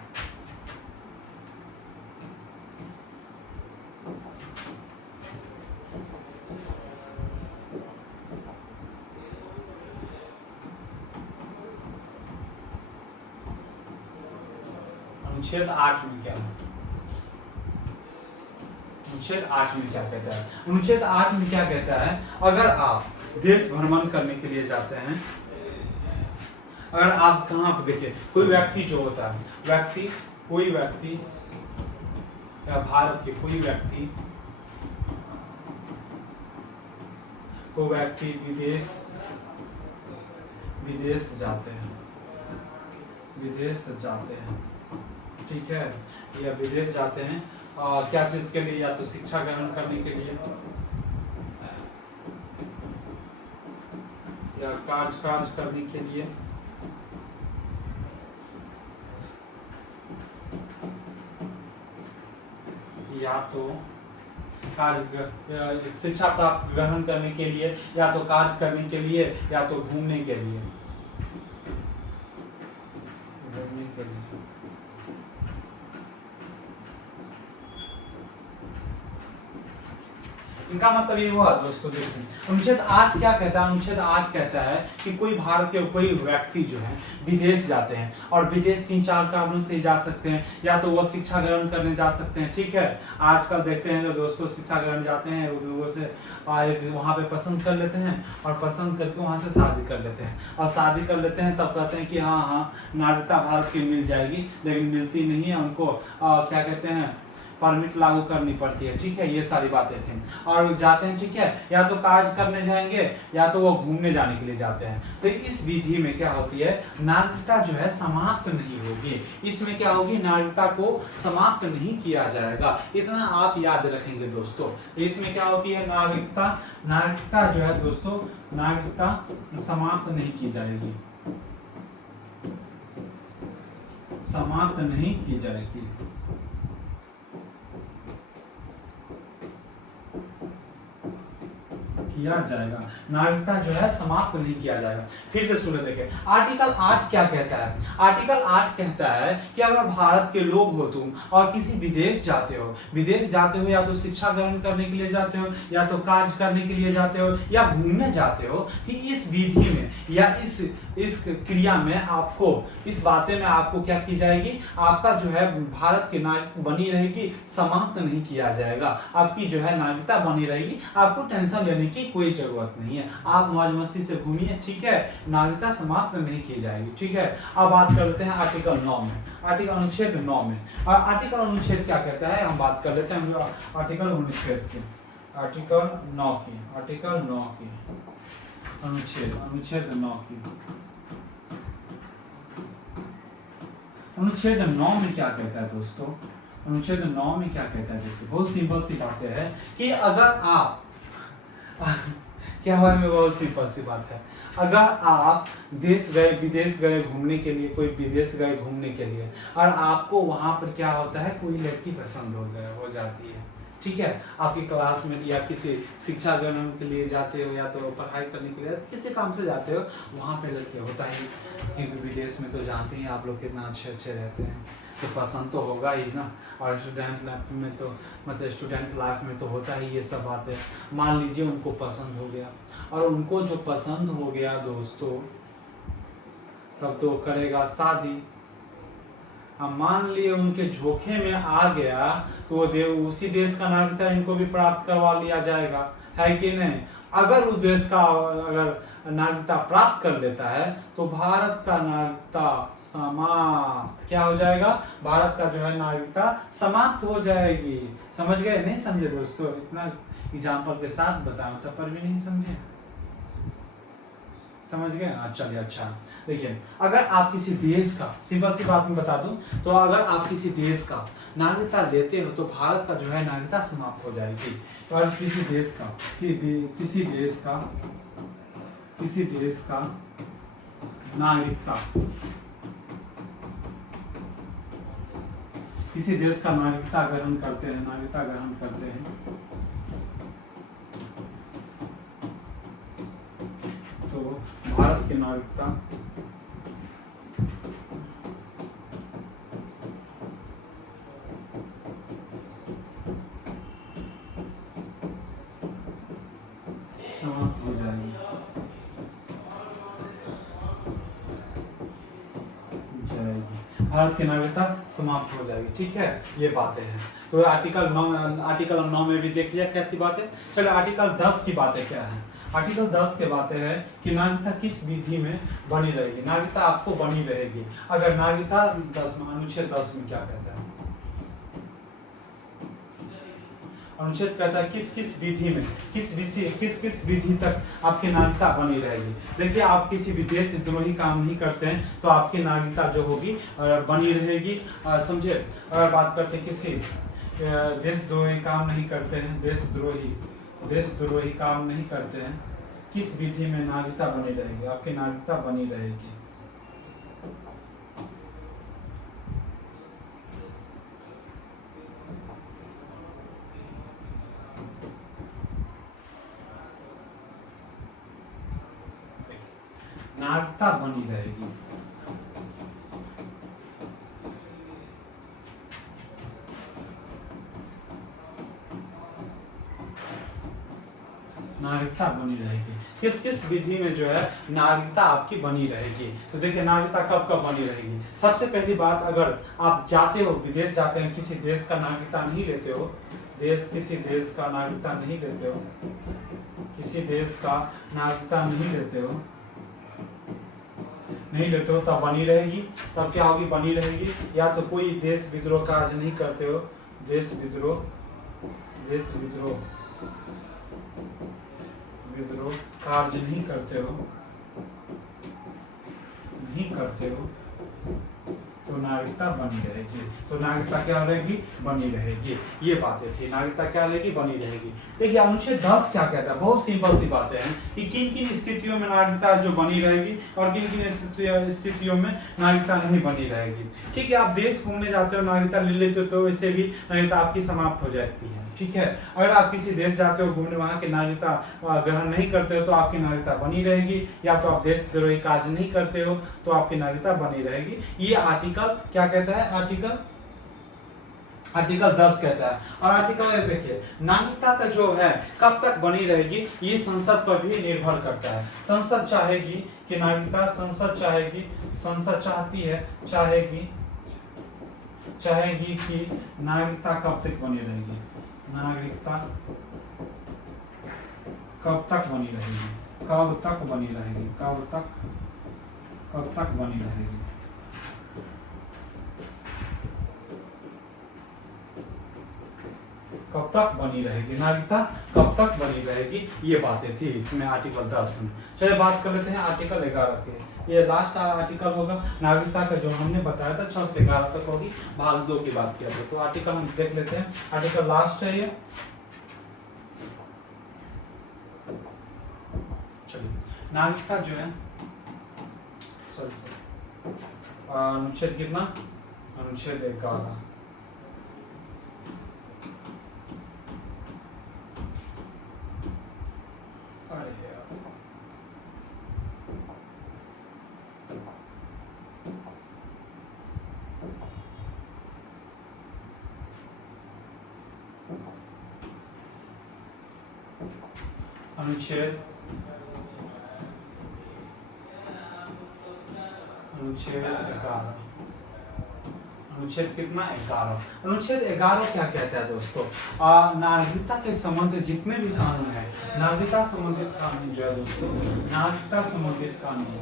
अनुच्छेद 8 में क्या है? अनुच्छेद 8 में क्या कहता है? अनुच्छेद 8 में क्या कहता है? अगर आप देश भ्रमण करने के लिए जाते हैं, अगर आप कहाँ पे देखिए, कोई व्यक्ति जो होता है, कोई व्यक्ति या भारत के कोई व्यक्ति विदेश जाते हैं, ठीक है, या विदेश जाते हैं क्या चीज के लिए? या तो शिक्षा ग्रहण करने के लिए, या कार्य करने के लिए, या तो शिक्षा प्राप्त ग्रहण करने के लिए, या तो कार्य करने के लिए, या तो घूमने के लिए। इनका मतलब ये हुआ दोस्तों, देखिए अनुच्छेद 8 क्या कहता है? अनुच्छेद 8 कहता है कि कोई भारत के कोई व्यक्ति जो है विदेश जाते हैं, और विदेश 3-4 कारणों से जा सकते हैं। या तो वो शिक्षा ग्रहण करने जा सकते हैं, ठीक है, आजकल देखते हैं तो दोस्तों शिक्षा ग्रहण जाते हैं, लोगों से वहाँ पे पसंद कर लेते हैं, और पसंद करके वहाँ से शादी कर लेते हैं, और शादी कर लेते हैं तब कहते हैं कि हाँ नागरिकता भारत की मिल जाएगी, लेकिन मिलती नहीं है उनको। क्या कहते हैं, परमिट लागू करनी पड़ती है, ठीक है, ये सारी बातें थी। और जाते हैं, ठीक है, या तो कार्य करने जाएंगे, या तो वो घूमने जाने के लिए जाते हैं। तो इस विधि में क्या होती है, नागरिकता जो है समाप्त नहीं होगी। इसमें क्या होगी, नागरिकता को समाप्त नहीं किया जाएगा, इतना आप याद रखेंगे दोस्तों। इसमें क्या होती है, नागरिकता जो है दोस्तों, नागरिकता समाप्त नहीं की जाएगी, समाप्त नहीं की जाएगी। किया जाएगा, नागरिकता जो है समाप्त नहीं किया जाएगा। फिर से सुने, देखें आर्टिकल 8 क्या कहता है? आर्टिकल 8 कहता है कि अगर भारत के लोग हो तुम और किसी विदेश जाते हो, या तो शिक्षा ग्रहण करने के लिए जाते हो, या तो कार्य करने के लिए जाते हो, या घूमने जाते हो, कि इस विधि में या इस क्रिया में आपको, इस बातें में आपको क्या की जाएगी, आपका जो है भारत की नागरिक बनी रहेगी, समाप्त नहीं किया जाएगा, आपकी जो है नागरिकता बनी रहेगी, आपको टेंशन लेने की कोई जरूरत नहीं है, आप मौज मस्ती से घूमिए, ठीक है, नागरिकता समाप्त नहीं की जाएगी, ठीक है। अब बात कर लेते हैं आर्टिकल 9 में, आर्टिकल अनुच्छेद 9 में। और आर्टिकल अनुच्छेद क्या कहता है, हम बात कर लेते हैं आर्टिकल अनुच्छेद की, आर्टिकल 9 की, आर्टिकल 9 की अनुच्छेद 9 की। अनुच्छेद 9 में क्या कहता है दोस्तों? अनुच्छेद 9 में क्या कहता है? देखिए बहुत सिंपल सी बातें है कि अगर आप क्या हुआ में, बहुत सिंपल सी बात है, अगर आप विदेश गए घूमने के लिए, कोई विदेश गए घूमने के लिए, और आपको वहां पर क्या होता है, कोई लड़की पसंद हो जाती है, ठीक है, आपकी क्लासमेट, या किसी शिक्षा ग्रहण के लिए जाते हो, या तो पढ़ाई करने के लिए किसी काम से जाते हो, वहाँ पे लड़के होता है, क्योंकि विदेश में तो जानते हैं आप लोग कितना अच्छे रहते हैं, तो पसंद तो होगा ही ना। और स्टूडेंट लाइफ में तो, मतलब स्टूडेंट लाइफ में तो होता ही ये सब बातें। मान लीजिए उनको पसंद हो गया, और उनको जो पसंद हो गया दोस्तों, तब तो करेगा शादी। अब मान लिए उनके झोंके में आ गया, तो वो उसी देश का नागरिकता इनको भी प्राप्त करवा लिया जाएगा, है कि नहीं? अगर उस देश का अगर नागरिकता प्राप्त कर लेता है, तो भारत का नागरिकता समाप्त क्या हो जाएगा, भारत का जो है नागरिकता समाप्त हो जाएगी। समझ गए? नहीं समझे दोस्तों? इतना एग्जाम्पल के साथ बताया, तब पर भी नहीं समझे, समझ गए? चलिए अच्छा, देखिए अगर आप किसी देश का, सिंपल सी बात में बता दूं, तो अगर आप किसी देश का नागरिकता लेते हो, तो भारत का जो है नागरिकता समाप्त हो जाएगी। और किसी देश का किसी देश का नागरिकता, किसी देश का नागरिकता ग्रहण करते हैं, नागरिकता ग्रहण करते हैं, तो भारत की नागरिकता समाप्त हो जाएगी, भारत की नागरिकता समाप्त हो जाएगी। ठीक है, ये बातें हैं। तो आर्टिकल 9 में भी देख लिया क्या थी बातें। चलो आर्टिकल 10 की बातें क्या है। आर्टिकल 10 के बातें हैं कि नागरिकता किस विधि में बनी रहेगी। नागरिकता आपको बनी रहेगी अगर नागरिकता 10 में, अनुच्छेद 10 में क्या कहता है, अनुच्छेद कहता है किस किस विधि में, किस विधि तक आपकी नागरिकता बनी रहेगी। देखिए, आप किसी भी देशद्रोही काम नहीं करते हैं तो आपकी नागरिकता जो होगी बनी रहेगी। समझे, अगर बात करते हैं किसी देशद्रोही काम नहीं करते हैं, देशद्रोही काम नहीं करते हैं, किस विधि में नागरिकता बनी रहेगी, आपकी नागरिकता बनी रहेगी। नागरिकता बनी रहेगी। नागरिकता बनी रहेगी। किस किस विधि में जो है नागरिकता आपकी बनी रहेगी। तो देखिए, नागरिकता कब कब बनी रहेगी। सबसे पहली बात, अगर आप जाते हो, विदेश जाते हैं, किसी देश का नागरिकता नहीं लेते हो, किसी देश का नागरिकता नहीं लेते हो, किसी देश का नागरिकता नहीं लेते हो तब बनी रहेगी। तब क्या होगी, बनी रहेगी। या तो कोई देश विद्रोह कार्य नहीं करते हो, देश विद्रोह कार्य नहीं करते हो तो नागरिकता बनी रहेगी। तो नागरिकता क्या रहेगी, बनी रहेगी। ये बातें थी, नागरिकता क्या रहेगी, बनी रहेगी। देखिए, अनुच्छेद 10 क्या कहता है, बहुत सिंपल सी बातें हैं कि किन किन स्थितियों में नागरिकता जो बनी रहेगी और किन किन स्थितियों में नागरिकता नहीं बनी रहेगी। ठीक है, आप देश घूमने जाते हो, नागरिकता ले लेते हो तो इससे भी नागरिकता आपकी समाप्त हो जाती है। ठीक है, अगर आप किसी देश जाते हो घूमने, वहां की नागरिकता ग्रहण नहीं करते हो तो आपकी नागरिकता बनी रहेगी। या तो आप देशद्रोही कार्य नहीं करते हो तो आपकी नागरिकता बनी रहेगी। ये आर्टिकल क्या कहता है, आर्टिकल 10 कहता है। और आर्टिकल देखिए, नागरिकता का जो है कब तक बनी रहेगी, ये संसद पर भी निर्भर करता है। संसद चाहेगी कि नागरिकता, संसद चाहेगी कि नागरिकता कब तक बनी रहेगी, नागरिकता कब तक बनी रहेगी, कब तक बनी रहेगी, कब तक बनी रहेगी। कब तक बनी रहेगी, नागरिकता कब तक बनी रहेगी, ये बातें थी इसमें आर्टिकल 10 में। चलिए बात कर लेते हैं आर्टिकल 11 के। ये लास्ट आर्टिकल होगा नागरिकता का, जो हमने बताया था 6 से 11 तक होगी, भाग 2 की बात किया था। तो आर्टिकल हम देख लेते हैं, आर्टिकल लास्ट है ये। चलिए, नागरिकता जो है, अनुच्छेद कितना, अनुच्छेद 11। अनुच्छेद 11। अनुच्छेद कितना, 11। अनुच्छेद 11 क्या कहता है दोस्तों, नागरिकता के संबंधित जितने भी कानून है, नागरिकता संबंधित कानून जो है दोस्तों, नागरिकता संबंधित कानून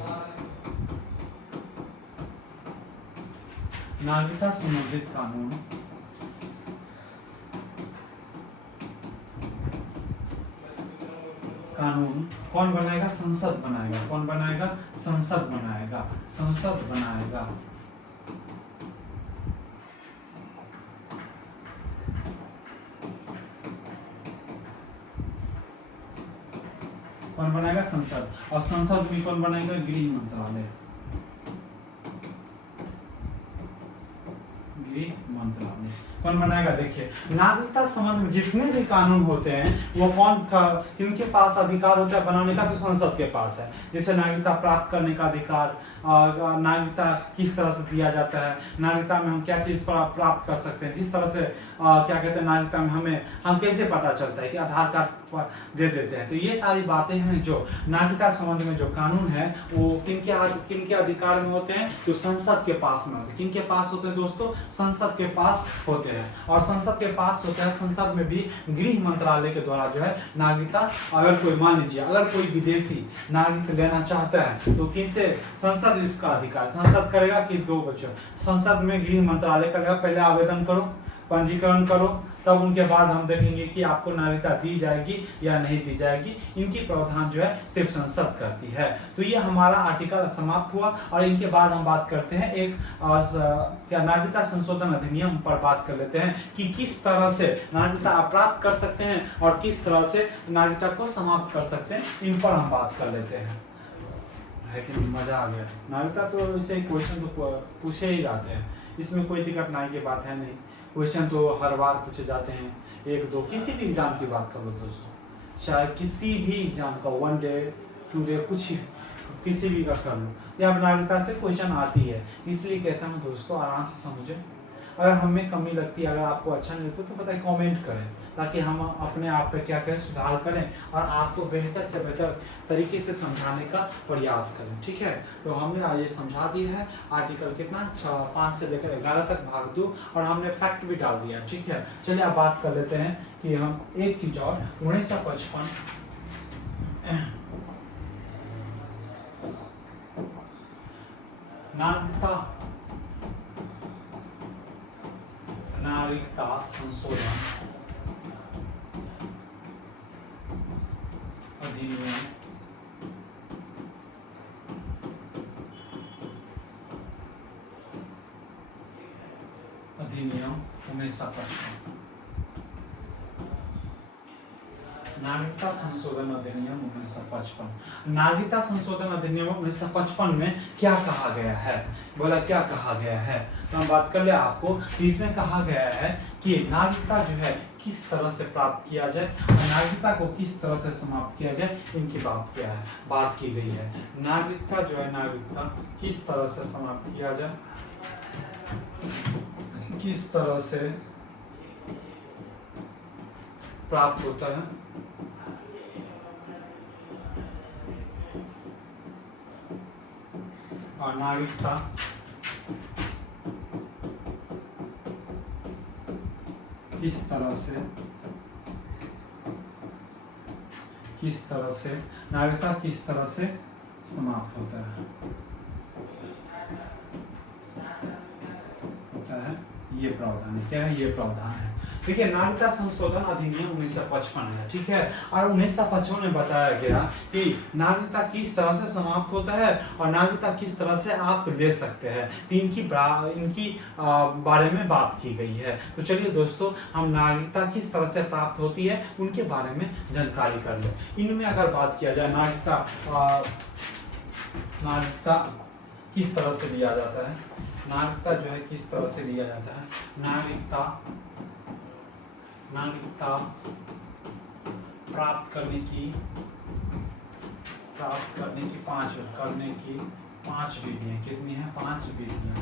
कौन बनाएगा, संसद बनाएगा। कौन बनाएगा, संसद बनाएगा। कौन बनाएगा? संसद। और संसद भी कौन बनाएगा? गृह मंत्रालय। गृह मंत्रालय कौन बनाएगा? देखिए, नागरिकता संबंध में जितने भी कानून होते हैं वो किनके पास अधिकार होता है बनाने का? तो संसद के पास है। जैसे नागरिकता प्राप्त करने का अधिकार, नागरिकता किस तरह से दिया जाता है, नागरिकता में हम क्या चीज प्राप्त कर सकते हैं, जिस तरह से क्या कहते हैं नागरिकता में हम कैसे पता चलता है कि आधार कार्ड दे देते हैं। तो ये सारी बातें हैं जो नागरिकता संबंध में जो कानून है वो किनके अधिकार में होते हैं? तो संसद के पास में होते हैं। किनके पास होते हैं दोस्तों? संसद के पास होते हैं। और संसद के पास होता है, संसद में भी गृह मंत्रालय के द्वारा जो है नागरिकता, अगर कोई मान लीजिए अगर कोई विदेशी नागरिक लेना चाहता है तो किनसे? संसद इसका अधिकार संसद करेगा कि दो बच्चों संसद में गृह मंत्रालय करेगा। पहले आवेदन करो, पंजीकरण करो, तब उनके बाद हम देखेंगे कि आपको नागरिकता दी जाएगी या नहीं दी जाएगी। इनकी प्रावधान जो है सिर्फ संसद करती है। तो ये हमारा आर्टिकल समाप्त हुआ और इनके बाद हम बात करते हैं एक क्या नागरिकता संशोधन अधिनियम पर बात कर लेते हैं कि किस तरह से नागरिकता प्राप्त कर सकते हैं और किस तरह से नागरिकता को समाप्त कर सकते हैं। इन पर हम बात कर लेते हैं। है कि मजा आ गया? नागरिकता तो इसे क्वेश्चन तो पूछे ही जाते हैं, इसमें कोई दिक्कत नहीं की बात है नहीं। क्वेश्चन तो हर बार पूछे जाते हैं, एक दो किसी भी एग्जाम की बात कर लो दोस्तों, चाहे किसी भी एग्जाम का 1 डे 2 डे कुछ किसी भी का कर लो, या नागरिकता से क्वेश्चन आती है। इसलिए कहता हूँ दोस्तों आराम से समझें। अगर हमें कमी लगती है, अगर आपको अच्छा नहीं लगता तो पता है कमेंट करें, ताकि हम अपने आप पे क्या करें, सुधार करें और आपको बेहतर से बेहतर तरीके से समझाने का प्रयास करें। ठीक है, तो हमने आज ये समझा दिया है आर्टिकल कितना 5 से लेकर 11 तक भाग 2, और हमने फैक्ट भी डाल दिया। ठीक है, चलिए अब बात कर लेते हैं कि हम एक चीज और 1955 नागरिकता संशोधन अधिनियम 1955। नागरिकता संशोधन अधिनियम 1955। नागरिकता संशोधन अधिनियम 1955 में क्या कहा गया है? बोला क्या कहा गया है? तो हम बात कर ले आपको, इसमें कहा गया है कि नागरिकता जो है किस तरह से प्राप्त किया जाए और नागरिकता को किस तरह से समाप्त किया जाए, इनकी बात की गई है। नागरिकता जो है, नागरिकता किस तरह से समाप्त किया जाए, किस तरह से प्राप्त होता है, और नागरिकता किस तरह से नागरिकता किस तरह से समाप्त होता है, ये प्रावधान है। क्या है? ये प्रावधान है। देखिए, नागरिकता संशोधन अधिनियम 1955 है। ठीक है, और 1955 में बताया गया कि नागरिकता किस तरह से समाप्त होता है और नागरिकता किस तरह से आप ले सकते हैं, इनकी बारे में बात की गई है। तो चलिए दोस्तों, हम नागरिकता किस तरह से प्राप्त होती है उनके बारे में जानकारी कर लो। इनमें अगर बात किया जाए, नागरिकता किस तरह से लिया जाता है, नागरिकता जो है किस तरह से लिया जाता है, नागरिकता प्राप्त करने की 5 विधियां। कितनी है? 5 विधियां।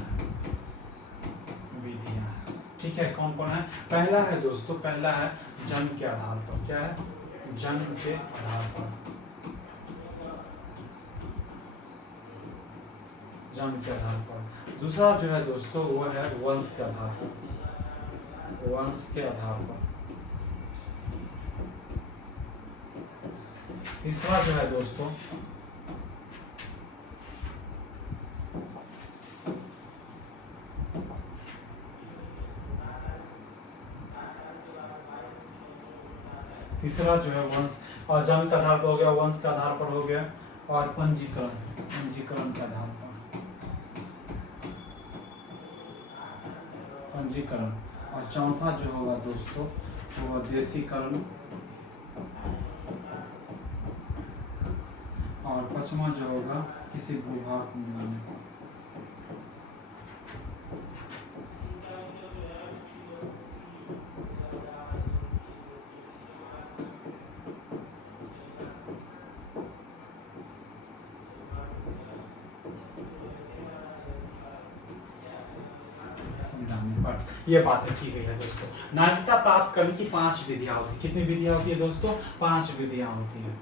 ठीक है, कौन कौन है? पहला है दोस्तों, पहला है जन्म के आधार पर। क्या है? जन्म के आधार पर। जन्म के आधार पर। दूसरा जो है दोस्तों वो है वंश के आधार पर। वंश के आधार पर। तीसरा जो है दोस्तों वंश, और जन्म के आधार पर हो गया, वंश के आधार पर हो गया, और पंजीकरण के आधार पर। पंजीकरण। और चौथा जो होगा दोस्तों वो देशीकरण पांचवा जो होगा किसी भूभाग को मिलाने पर। ये बातें की गई है दोस्तों। नागरिकता प्राप्त करने की 5 विधियां होती है। कितनी विधियां होती है दोस्तों? 5 विधियां होती है।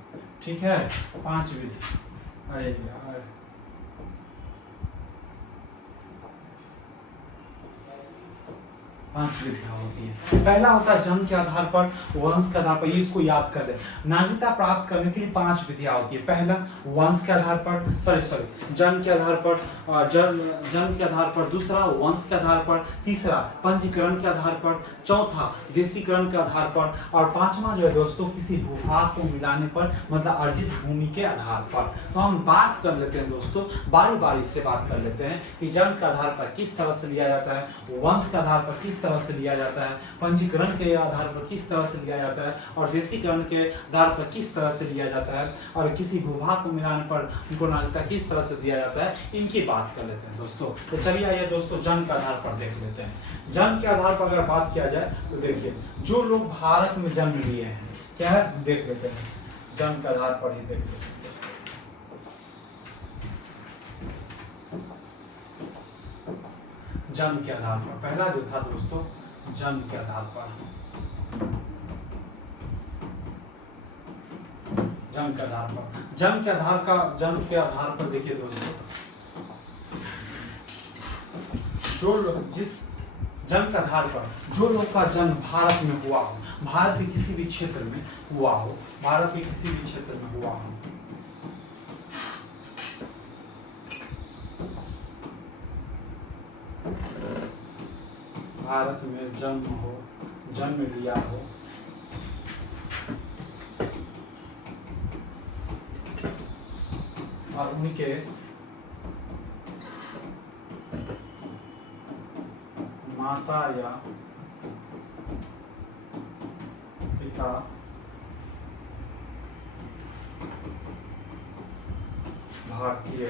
ठीक है, 5 विधि। अरे यार, पांच विधियां होती है। पहला होता है जन्म के आधार पर, वंश के आधार पर। इसको याद कर ले। नागरिकता प्राप्त करने के लिए 5 विधियां होती है। पहला वंश के आधार पर, जन्म के आधार पर, जन्म के आधार पर। दूसरा वंश के आधार पर। तीसरा पंजीकरण के आधार पर। चौथा देशीकरण के आधार पर। और पांचवा जो है दोस्तों किसी भूभाग को मिलाने पर, मतलब अर्जित भूमि के आधार पर। तो हम बात कर लेते हैं दोस्तों, बारी बारी से बात कर लेते हैं कि जन्म के आधार पर किस तरह से लिया जाता है, वंश के आधार पर किस तरह से लिया जाता है, पंजीकरण के आधार पर किस तरह से लिया जाता है, और देशीकरण के आधार पर किस तरह से लिया जाता है, और किसी भूभाग को मिलाने पर उनको नागरिकता किस तरह से दिया जाता है, इनकी बात कर लेते हैं दोस्तों। तो चलिए आइए दोस्तों जन्म के आधार पर देख लेते हैं। जन्म के आधार पर अगर बात किया जाए तो देखिए, जो लोग भारत में जन्म लिए हैं, क्या है देख लेते हैं, जन्म के आधार पर ही देख लेते हैं। जन्म के आधार पर पहला जो था दोस्तों, जन्म के आधार पर, जन्म के आधार पर, जन्म के आधार पर देखिए दोस्तों, जो लोग जिस जन्म के आधार पर जो लोग का जन्म भारत में हुआ हो, भारत के किसी भी क्षेत्र में हुआ हो, भारत के किसी भी क्षेत्र में हुआ हो, भारत में जन्म लिया हो, और उनके माता या पिता भारतीय।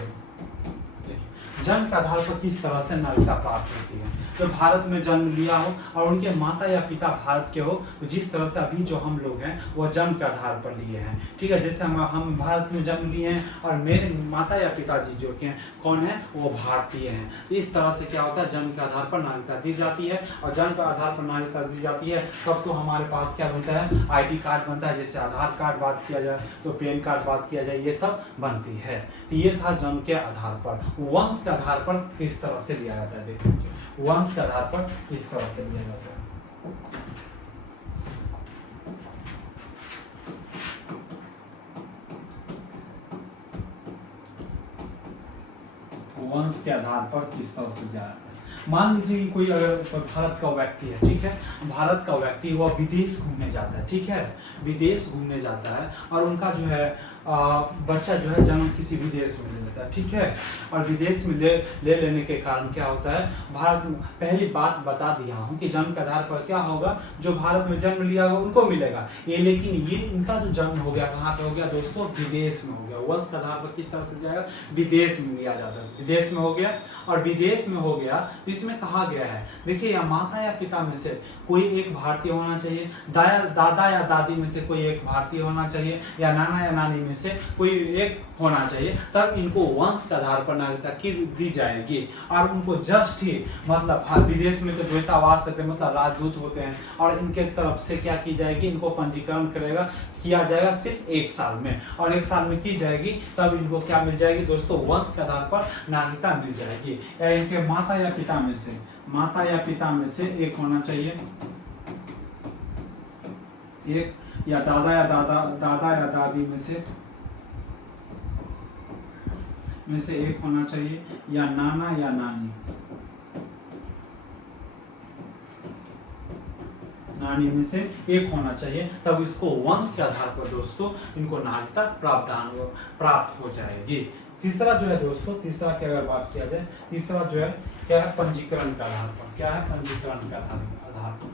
जन्म के आधार पर किस तरह से नागरिकता प्राप्त होती है? तो भारत में जन्म लिया हो और उनके माता या पिता भारत के हो, तो जिस तरह से अभी जो हम लोग हैं वो जन्म के आधार पर लिए हैं। ठीक है, जैसे हम भारत में जन्म लिए हैं और मेरे माता या पिताजी जो के हैं कौन है, वो भारतीय हैं। इस तरह से क्या होता है, जन्म के आधार पर नागरिकता दी जाती है। और जन्म के आधार पर नागरिकता दी जाती है तब तो हमारे पास क्या बनता है, ID कार्ड बनता है। जैसे आधार कार्ड बात किया जाए तो पैन कार्ड बात किया जाए, ये सब बनती है। तो ये था जन्म के आधार पर। वंश के आधार पर किस तरह से लिया जाता है, देख लीजिए, वंश के आधार पर किस तरह से लिया जाता है। वंश के आधार पर किस तरह से लिया जाता है। मान लीजिए कि कोई अगर भारत का व्यक्ति है, ठीक है, भारत का व्यक्ति वो विदेश घूमने जाता है, ठीक है, विदेश घूमने जाता है और उनका जो है बच्चा जो है जन्म किसी विदेश में ले लेता है, ठीक है, और विदेश में ले लेने के कारण क्या होता है, भारत में पहली बात बता दिया हूँ कि जन्म के आधार पर क्या होगा, जो भारत में जन्म लिया होगा उनको मिलेगा ये, लेकिन ये इनका जो जन्म हो गया कहाँ पे हो गया दोस्तों, विदेश में हो गया। वंश के आधार पर किस तरह से जाएगा, विदेश में लिया जाता है, विदेश में हो गया। और विदेश में हो गया तो इसमें कहा गया है, देखिए या माता या पिता में से कोई एक भारतीय होना चाहिए, दादा या दादी में से कोई एक भारतीय होना चाहिए, या नाना या नानी में से कोई एक होना चाहिए, तब इनको वंश के आधार पर नागरिकता की दी जाएगी। और उनको जस्ट ही मतलब विदेश में तो द्वैतावास होते हैं, मतलब राजदूत होते हैं, और इनके तरफ से क्या की जाएगी, इनको पंजीकरण किया जाएगा सिर्फ 1 साल में, और 1 साल में की जाएगी तब इनको क्या मिल जाएगी दोस्तों, वंश के आधार पर नागरिकता मिल जाएगी। या इनके माता या पिता में से एक होना चाहिए, एक, या दादा या दादी में से एक होना चाहिए, या नाना या नानी में से एक होना चाहिए, तब इसको वंश के आधार पर दोस्तों इनको नागरिकता प्राप्त हो जाएगी। तीसरा जो है दोस्तों, तीसरा की अगर बात किया जाए, तीसरा जो है क्या है, पंजीकरण के आधार पर। क्या है, पंजीकरण के आधार पर,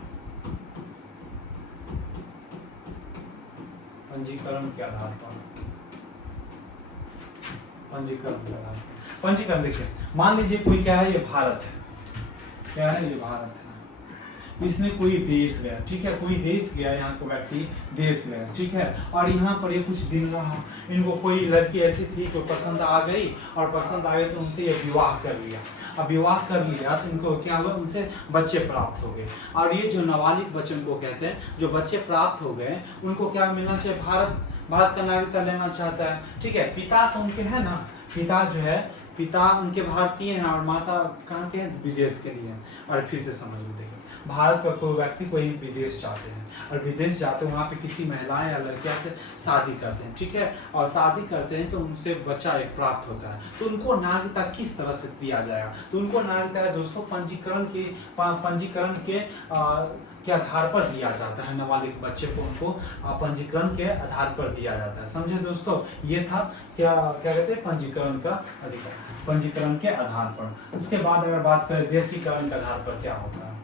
पंजीकरण के आधार पर। पंजीकरण के आधार पर। पंजीकरण देखिए, मान लीजिए कोई क्या है, ये भारत है, क्या है ये भारत है, इसने कोई देश गया, ठीक है, कोई देश गया, यहाँ को व्यक्ति देश गया, ठीक है, और यहाँ पर ये कुछ दिन रहा, इनको कोई लड़की ऐसी थी जो पसंद आ गई, और पसंद आ गई तो उनसे ये विवाह कर लिया। अब विवाह कर लिया तो इनको क्या हुआ, उनसे बच्चे प्राप्त हो गए, और ये जो नाबालिग बच्चे उनको कहते हैं, जो बच्चे प्राप्त हो गए उनको क्या मिलना चाहिए, भारत का नागरिकता लेना चाहता है, ठीक है। पिता तो उनके है ना, पिता जो है, पिता उनके भारतीय हैं और माता कहाँ के हैं, विदेश के लिए। और फिर से समझ लो, देखिए भारत का कोई व्यक्ति कोई विदेश जाते हैं, और विदेश जाते हैं वहाँ पे किसी महिला या लड़किया से शादी करते हैं, ठीक है, और शादी करते हैं तो उनसे बच्चा एक प्राप्त होता है, तो उनको नागरिकता किस तरह से दिया जाएगा, तो उनको नागरिकता है दोस्तों पंजीकरण के आधार पर दिया जाता है। नाबालिग बच्चे को उनको पंजीकरण के आधार पर दिया जाता है। समझे दोस्तों, ये था क्या कहते हैं, पंजीकरण का अधिकार, पंजीकरण के आधार पर। इसके बाद अगर बात करें देशीकरण के आधार पर क्या होता है,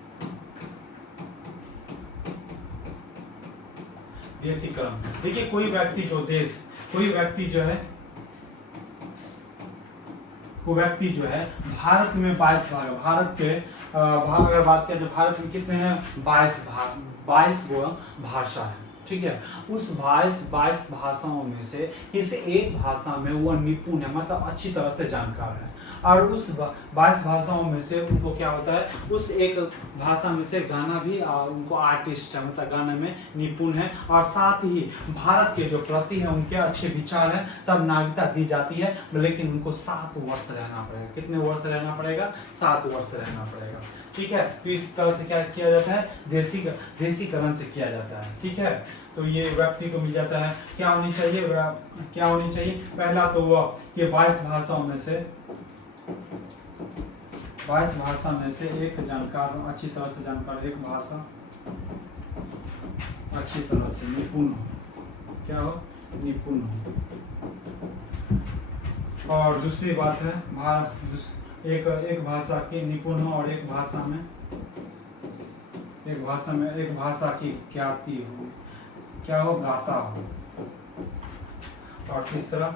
देशीकरण देखिए, कोई व्यक्ति जो है भारत में 22 भाग, भारत के अगर बात करें तो भारत में कितने हैं, 22 गो भाषा है, ठीक है। उस 22 भाषाओं में से किसी एक भाषा में वो निपुण है, मतलब अच्छी तरह से जानकार है, और उस 22 भाषाओं में से उनको क्या होता है, उस एक भाषा में से गाना भी उनको आर्टिस्ट है, मतलब गाने में निपुण है, और साथ ही भारत के जो प्रति है उनके अच्छे विचार हैं, तब नागरिकता दी जाती है, लेकिन उनको 7 वर्ष रहना पड़ेगा। कितने वर्ष रहना पड़ेगा, 7 वर्ष रहना पड़ेगा, ठीक है। तो इस तरह से क्या किया जाता है, देशीकरण से किया जाता है, ठीक है। तो ये व्यक्ति को मिल जाता है, क्या होनी चाहिए, पहला तो वो ये 22 भाषाओं में से 22 भाषा में से एक जानकार, अच्छी तरह से जानकार, एक भाषा अच्छी तरह से निपुण हो, क्या हो, निपुण हो। और दूसरी बात है एक भाषा की निपुण हो, और एक भाषा की ख्याति हो, क्या हो, गाता हो। और तीसरा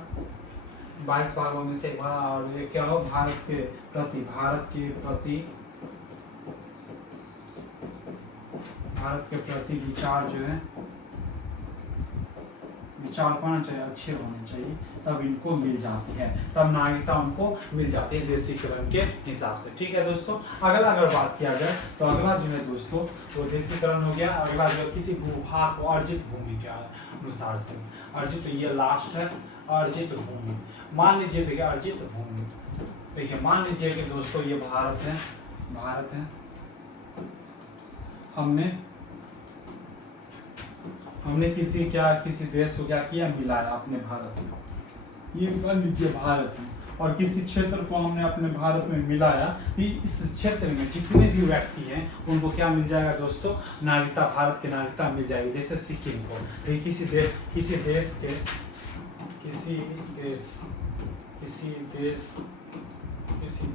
22 भागों में से और ये क्या हो, भारत के प्रति विचार जो है, विचार होना चाहिए, अच्छे होने चाहिए, तब इनको मिल जाती है, तब नागरिकता उनको मिल जाती है देशीकरण के हिसाब से, ठीक है दोस्तों। अगर बात किया जाए तो अगला जो है दोस्तों वो देशीकरण हो गया। अगला जो किसी भूभाग को अर्जित भूमि के अनुसार से, अर्जित, तो ये लास्ट है, अर्जित भूमि। मान लीजिए देखिए अर्जित भूमि, देखिए मान लीजिए कि दोस्तों ये भारत है, हमने किसी देश को क्या किया, मिलाया अपने भारत में, ये मान लीजिए भारत है, और किसी क्षेत्र को हमने अपने भारत में मिलाया, इस क्षेत्र में जितने भी व्यक्ति हैं उनको क्या मिल जाएगा दोस्तों, नागरिकता, भारत की नागरिकता मिल जाएगी। जैसे सिक्किम को, किसी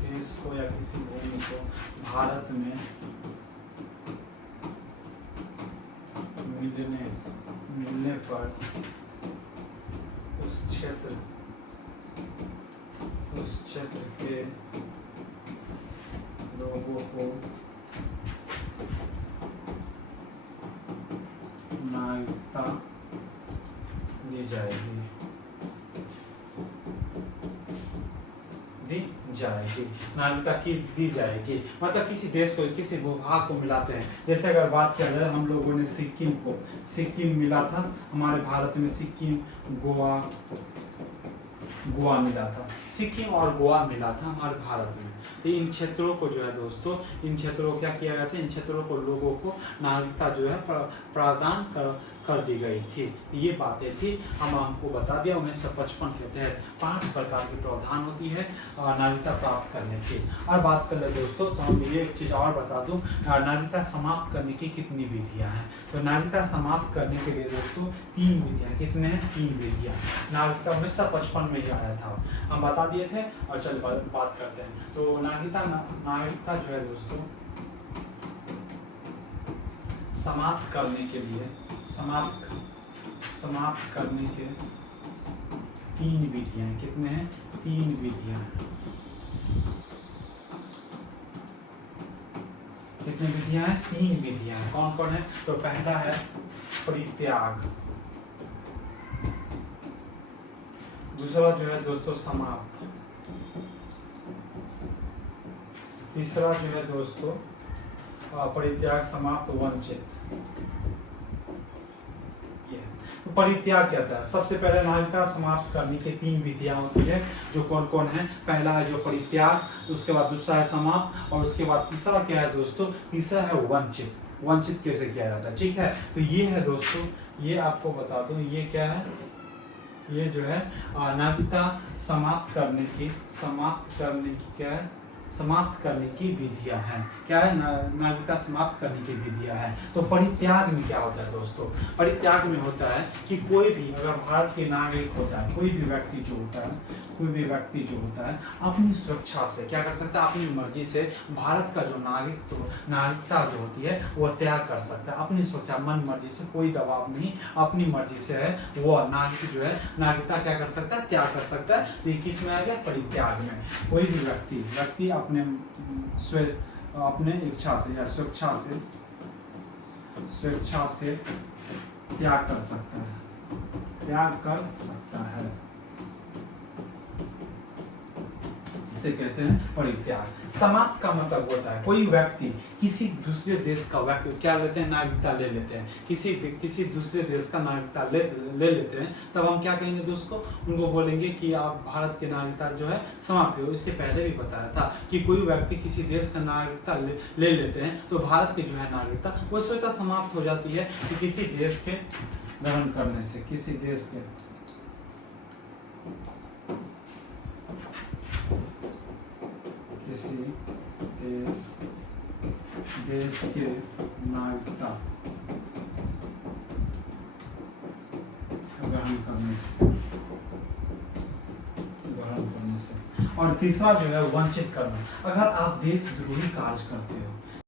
देश को या किसी भूमि को भारत में मिलने पर उस क्षेत्र के लोगों को नागरिकता दी जाएगी, नागरिकता की दी जाएगी। मतलब किसी देश को, किसी भूभाग को मिलाते हैं। जैसे अगर बात किया जाए, हम लोगों ने सिक्किम मिला था हमारे भारत में, सिक्किम, गोवा मिला था, सिक्किम और गोवा मिला था हमारे भारत में। तो इन क्षेत्रों को जो है दोस्तों, इन क्षेत्रों को क्या किया गया था, इन क्षेत्रों को लोगों को नागरिकता जो है प्रदान कर दी गई थी। ये बातें थी, हम आपको बता दिया। 1955 के तहत 5 प्रकार की प्रावधान होती है नागरिकता प्राप्त करने की। और बात कर ले दोस्तों, तो हम ये एक चीज़ और बता दूं, नागरिकता समाप्त करने की कितनी विधियां हैं। तो नागरिकता समाप्त करने के लिए दोस्तों 3 विधियां, कितने हैं, 3 विधियां। नागरिकता 1955 में ही आया था, हम बता दिए थे। और चल बात करते हैं। तो नागरिकता जो है दोस्तों समाप्त करने के 3 विधियां। कितने हैं? 3 विधियां। कितने विधियां हैं? 3 विधियां हैं। कौन कौन है? तो पहला है परित्याग, दूसरा जो है दोस्तों समाप्त, तीसरा जो है दोस्तों परित्याग, समाप्त, वंचित। तो परित्याग क्या था? सबसे पहले नागरिकता समाप्त करने की 3 विधियां होती है, जो कौन कौन है? पहला है जो परित्याग, उसके बाद दूसरा है समाप्त, और उसके बाद तीसरा क्या है दोस्तों? तीसरा है वंचित। वंचित कैसे किया जाता है? ठीक है, तो ये है दोस्तों, ये आपको बता दूं, ये क्या है? ये जो है नागरिकता समाप्त करने की क्या है? समाप्त करने की विधियां हैं। क्या है? नागरिकता समाप्त करने की विधियां हैं। तो परित्याग में क्या होता है दोस्तों? परित्याग में होता है कि कोई भी अगर भारत के नागरिक होता है, कोई भी व्यक्ति जो होता है अपनी सुरक्षा से क्या कर सकता है? अपनी मर्जी से भारत का जो नागरिकता जो होती है वो त्याग कर सकता है अपनी सुरक्षा, मन मर्जी से, कोई दबाव नहीं, अपनी मर्जी से है वो नागरिक जो है नागरिकता क्या कर सकता है? त्याग कर सकता है। तो ये किस में आ गया? परित्याग में। कोई भी व्यक्ति अपने इच्छा से या स्वेच्छा से त्याग कर सकता है, इसे कहते हैं परित्याग। समाप्त का मतलब होता है कोई व्यक्ति किसी दूसरे देश का व्यक्ति क्या लेते हैं? नागरिकता ले लेते हैं, किसी दूसरे देश का नागरिकता ले लेते हैं, तब हम क्या कहेंगे दोस्तों? उनको बोलेंगे कि आप भारत के नागरिकता जो है समाप्त हो। इससे पहले भी बताया था कि कोई व्यक्ति किसी देश का नागरिकता ले लेते हैं तो भारत की जो है नागरिकता वो स्वतः समाप्त हो जाती है कि किसी देश के ग्रहण करने से, किसी देश के नागरिकता ग्रहण करने से। और तीसरा जो है वंचित करना। अगर आप देशद्रोही कार्य करते हो